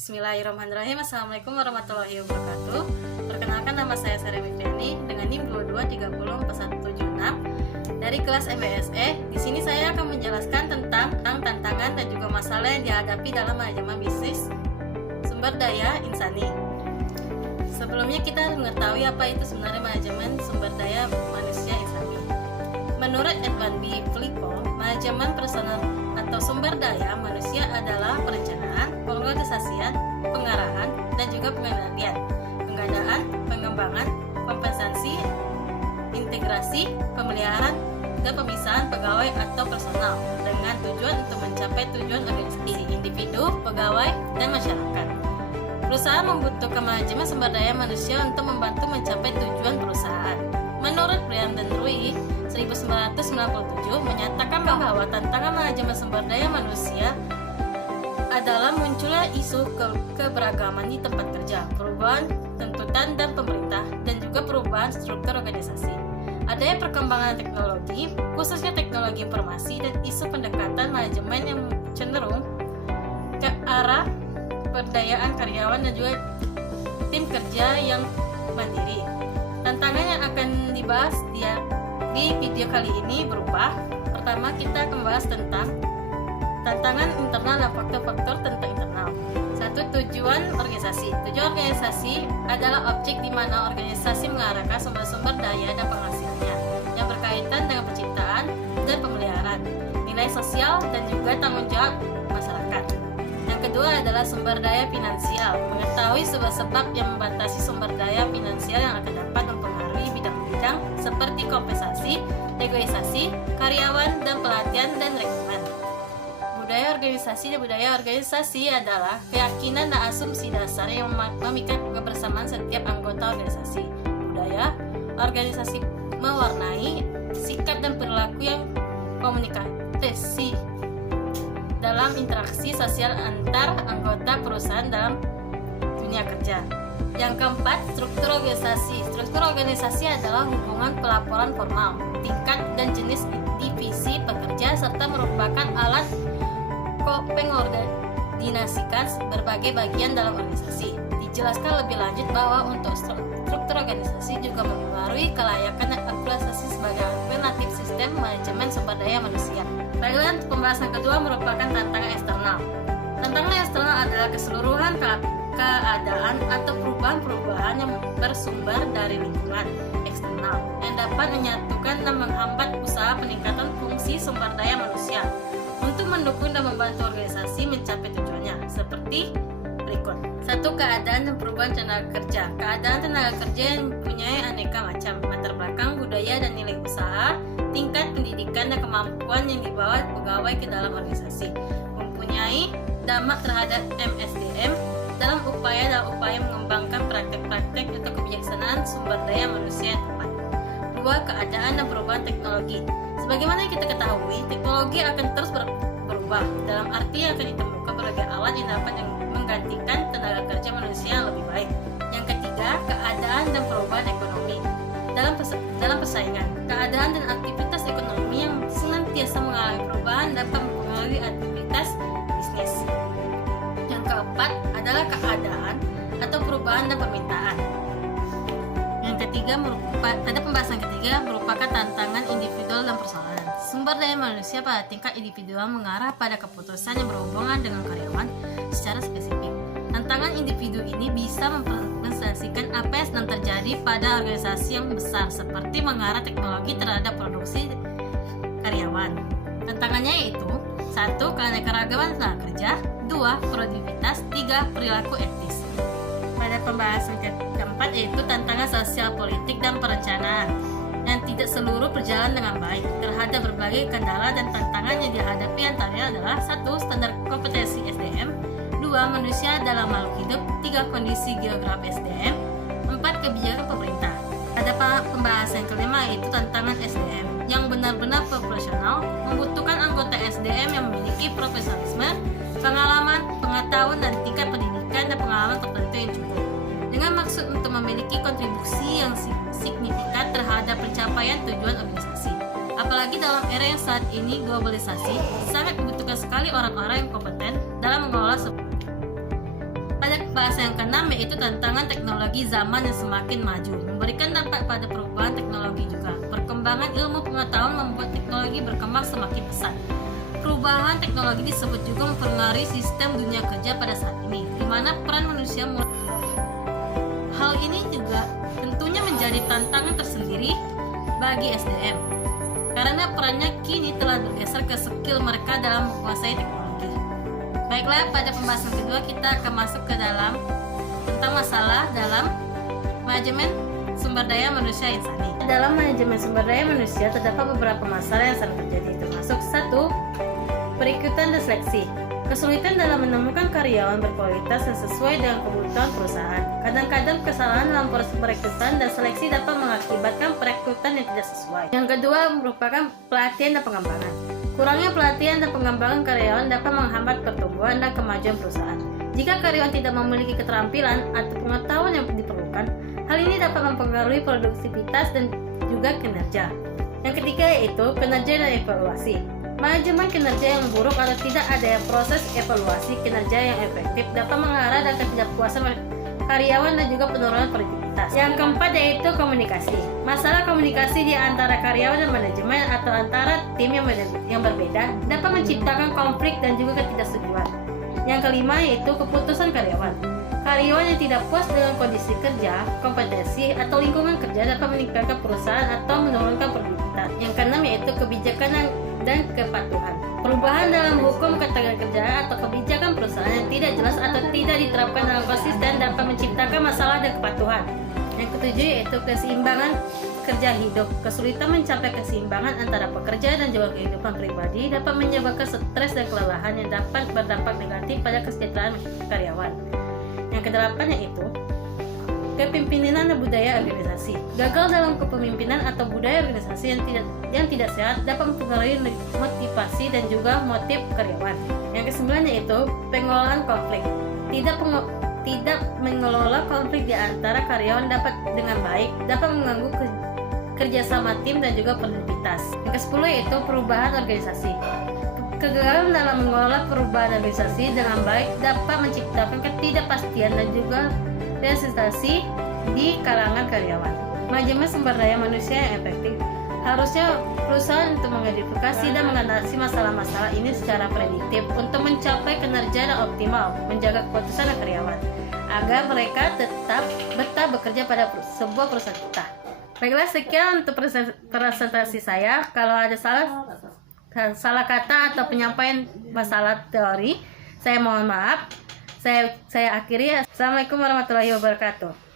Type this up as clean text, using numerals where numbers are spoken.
Bismillahirrahmanirrahim. Assalamualaikum warahmatullahi wabarakatuh. Perkenalkan, nama saya Sari Wifiani dengan NIM 22304176 dari kelas MBSE. Di sini saya akan menjelaskan tentang tantangan dan juga masalah yang dihadapi dalam manajemen bisnis sumber daya insani. Sebelumnya kita mengetahui apa itu sebenarnya manajemen sumber daya manusia insani. Menurut Edward B. Filippo, manajemen personal atau sumber daya manusia adalah perencanaan, pengorganisasian, pengarahan, dan juga pengendalian, pengadaan, pengembangan, kompensasi, integrasi, pemeliharaan, dan pemisahan pegawai atau personal dengan tujuan untuk mencapai tujuan organisasi, individu, pegawai, dan masyarakat. Perusahaan membutuhkan manajemen sumber daya manusia untuk membantu mencapai tujuan perusahaan. Menurut Brian dan Rui, 1997 menyatakan bahwa tantangan manajemen sumber daya manusia adalah munculnya isu keberagaman di tempat kerja, perubahan tuntutan dan pemerintah, dan juga perubahan struktur organisasi. Adanya perkembangan teknologi, khususnya teknologi informasi, dan isu pendekatan manajemen yang cenderung ke arah pemberdayaan karyawan dan juga tim kerja yang mandiri. Tantangan yang akan dibahas di video kali ini berupa: pertama, kita akan membahas tentang tantangan internal dan faktor-faktor tentang internal. Satu, tujuan organisasi. Tujuan organisasi adalah objek di mana organisasi mengarahkan sumber-sumber daya dan penghasilannya yang berkaitan dengan penciptaan dan pemeliharaan nilai sosial dan juga tanggung jawab masyarakat. Yang kedua adalah sumber daya finansial. Mengetahui sebab-sebab yang membatasi sumber daya finansial yang akan dapat mempengaruhi bidang-bidang seperti kompensasi, negosiasi, karyawan, dan pelatihan dan rekrutmen. Budaya organisasi adalah keyakinan dan asumsi dasar yang memikat kebersamaan setiap anggota organisasi. Budaya organisasi mewarnai sikap dan perilaku yang komunikatif dalam interaksi sosial antar anggota perusahaan dalam dunia kerja. Yang keempat, struktur organisasi. Struktur organisasi adalah hubungan pelaporan formal, tingkat dan jenis divisi pekerja, serta merupakan alat pengordinasikan berbagai bagian dalam organisasi. Dijelaskan lebih lanjut bahwa untuk struktur organisasi juga mempengaruhi kelayakan dan aktualisasi sebagai alternatif sistem manajemen sumber daya manusia. Baiklah, pembahasan kedua merupakan tantangan eksternal. Tantangan eksternal adalah keseluruhan keadaan atau perubahan-perubahan yang bersumber dari lingkungan eksternal yang dapat menyatukan dan menghambat usaha peningkatan fungsi sumber daya manusia untuk mendukung dan membantu organisasi mencapai tujuannya, seperti berikut. Satu, keadaan dan perubahan tenaga kerja. Keadaan tenaga kerja yang mempunyai aneka macam latar belakang, budaya, dan nilai usaha, tingkat pendidikan dan kemampuan yang dibawa pegawai ke dalam organisasi, mempunyai dampak terhadap MSDM dalam upaya mengembangkan praktek-praktek atau kebijaksanaan sumber daya manusia yang tepat. Dua, keadaan dan perubahan teknologi. Sebagaimana yang kita ketahui, teknologi akan terus berubah, dalam arti akan ditemukan berbagai alat yang dapat menggantikan tenaga kerja manusia yang lebih baik. Yang ketiga, keadaan dan perubahan ekonomi. Dalam persaingan, keadaan dan aktivitas ekonomi yang senantiasa mengalami perubahan dapat mempengaruhi aktivitas bisnis. Yang keempat adalah keadaan atau perubahan dan permintaan. Yang ketiga, pembahasan ketiga merupakan tantangan individual dan persoalan. Sumber daya manusia pada tingkat individual mengarah pada keputusan yang berhubungan dengan karyawan secara spesifik. Tantangan individu ini bisa mempresentasikan apa yang sedang terjadi pada organisasi yang besar, seperti mengarah teknologi terhadap produksi karyawan. Tantangannya yaitu: 1. Keanekaragaman tenaga kerja, 2. Produktivitas, 3. Perilaku etis. Pada pembahasan keempat yaitu tantangan sosial, politik, dan perencanaan yang tidak seluruh berjalan dengan baik terhadap berbagai kendala dan tantangan yang dihadapi, antaranya adalah: 1. Standar kompetensi SDM, 2. Manusia dalam makhluk hidup, 3. Kondisi geografi SDM, 4. Kebijakan pemerintah. Pada pembahasan kelima yaitu tantangan SDM yang benar-benar profesional, membutuhkan anggota SDM yang memiliki profesionalisme, pengalaman, pengetahuan, dan tingkat pendidikan dan pengalaman tertentu yang cukup, dengan maksud untuk memiliki kontribusi yang signifikan terhadap pencapaian tujuan organisasi. Apalagi dalam era yang saat ini globalisasi, sangat membutuhkan sekali orang-orang yang kompeten dalam mengelola Fase yang keenam yaitu tantangan teknologi zaman yang semakin maju, memberikan dampak pada perubahan teknologi juga. Perkembangan ilmu pengetahuan membuat teknologi berkembang semakin pesat. Perubahan teknologi disebut juga mempengaruhi sistem dunia kerja pada saat ini, di mana peran manusia mulai. Hal ini juga tentunya menjadi tantangan tersendiri bagi SDM, karena perannya kini telah bergeser ke skill mereka dalam menguasai teknologi. Baiklah, pada pembahasan kedua kita akan masuk ke dalam tentang masalah dalam manajemen sumber daya manusia insani. Dalam manajemen sumber daya manusia terdapat beberapa masalah yang sering terjadi, termasuk 1. Perikutan dan seleksi. Kesulitan dalam menemukan karyawan berkualitas yang sesuai dengan kebutuhan perusahaan. Kadang-kadang kesalahan dalam proses perekrutan dan seleksi dapat mengakibatkan perekrutan yang tidak sesuai. Yang kedua merupakan pelatihan dan pengembangan. Kurangnya pelatihan dan pengembangan karyawan dapat menghambat pertumbuhan dan kemajuan perusahaan. Jika karyawan tidak memiliki keterampilan atau pengetahuan yang diperlukan, hal ini dapat mempengaruhi produktivitas dan juga kinerja. Yang ketiga yaitu kinerja dan evaluasi. Manajemen kinerja yang buruk atau tidak adanya proses evaluasi kinerja yang efektif dapat mengarah dan ketidakpuasan karyawan dan juga penurunan produktivitas. Yang keempat yaitu komunikasi. Masalah komunikasi di antara karyawan dan manajemen atau antara tim yang berbeda dapat menciptakan konflik dan juga ketidaksetujuan. Yang kelima yaitu keputusan karyawan. Karyawan yang tidak puas dengan kondisi kerja, kompetensi, atau lingkungan kerja dapat meningkatkan perusahaan atau menurunkan produktivitas. Yang keenam yaitu kebijakan dan kepatuhan. Perubahan dalam hukum ketenagakerjaan atau kebijakan perusahaan yang tidak jelas atau tidak diterapkan dalam konsisten dapat menciptakan masalah dan kepatuhan. Yang ketujuh yaitu keseimbangan kerja hidup. Kesulitan mencapai keseimbangan antara pekerja dan juga kehidupan pribadi dapat menyebabkan stres dan kelelahan yang dapat berdampak negatif pada kesejahteraan karyawan. Yang kedelapan yaitu kepemimpinan dan budaya organisasi. Gagal dalam kepemimpinan atau budaya organisasi yang tidak sehat dapat mempengaruhi motivasi dan juga motif karyawan. Yang kesembilan yaitu pengelolaan konflik. Tidak mengelola konflik di antara karyawan dengan baik dapat mengganggu kerjasama tim dan juga produktivitas. Yang ke-10 yaitu perubahan organisasi. Kegagalan dalam mengelola perubahan organisasi dengan baik dapat menciptakan ketidakpastian dan juga resistasi di kalangan karyawan. Manajemen sumber daya manusia yang efektif harusnya perusahaan untuk mengidentifikasi dan mengatasi masalah-masalah ini secara prediktif untuk mencapai kinerja yang optimal, menjaga keputusan karyawan agar mereka tetap betah bekerja pada sebuah perusahaan kita. Baiklah, sekian untuk presentasi saya. Kalau ada salah kata atau penyampaian masalah teori, saya mohon maaf. Saya akhiri. Assalamualaikum warahmatullahi wabarakatuh.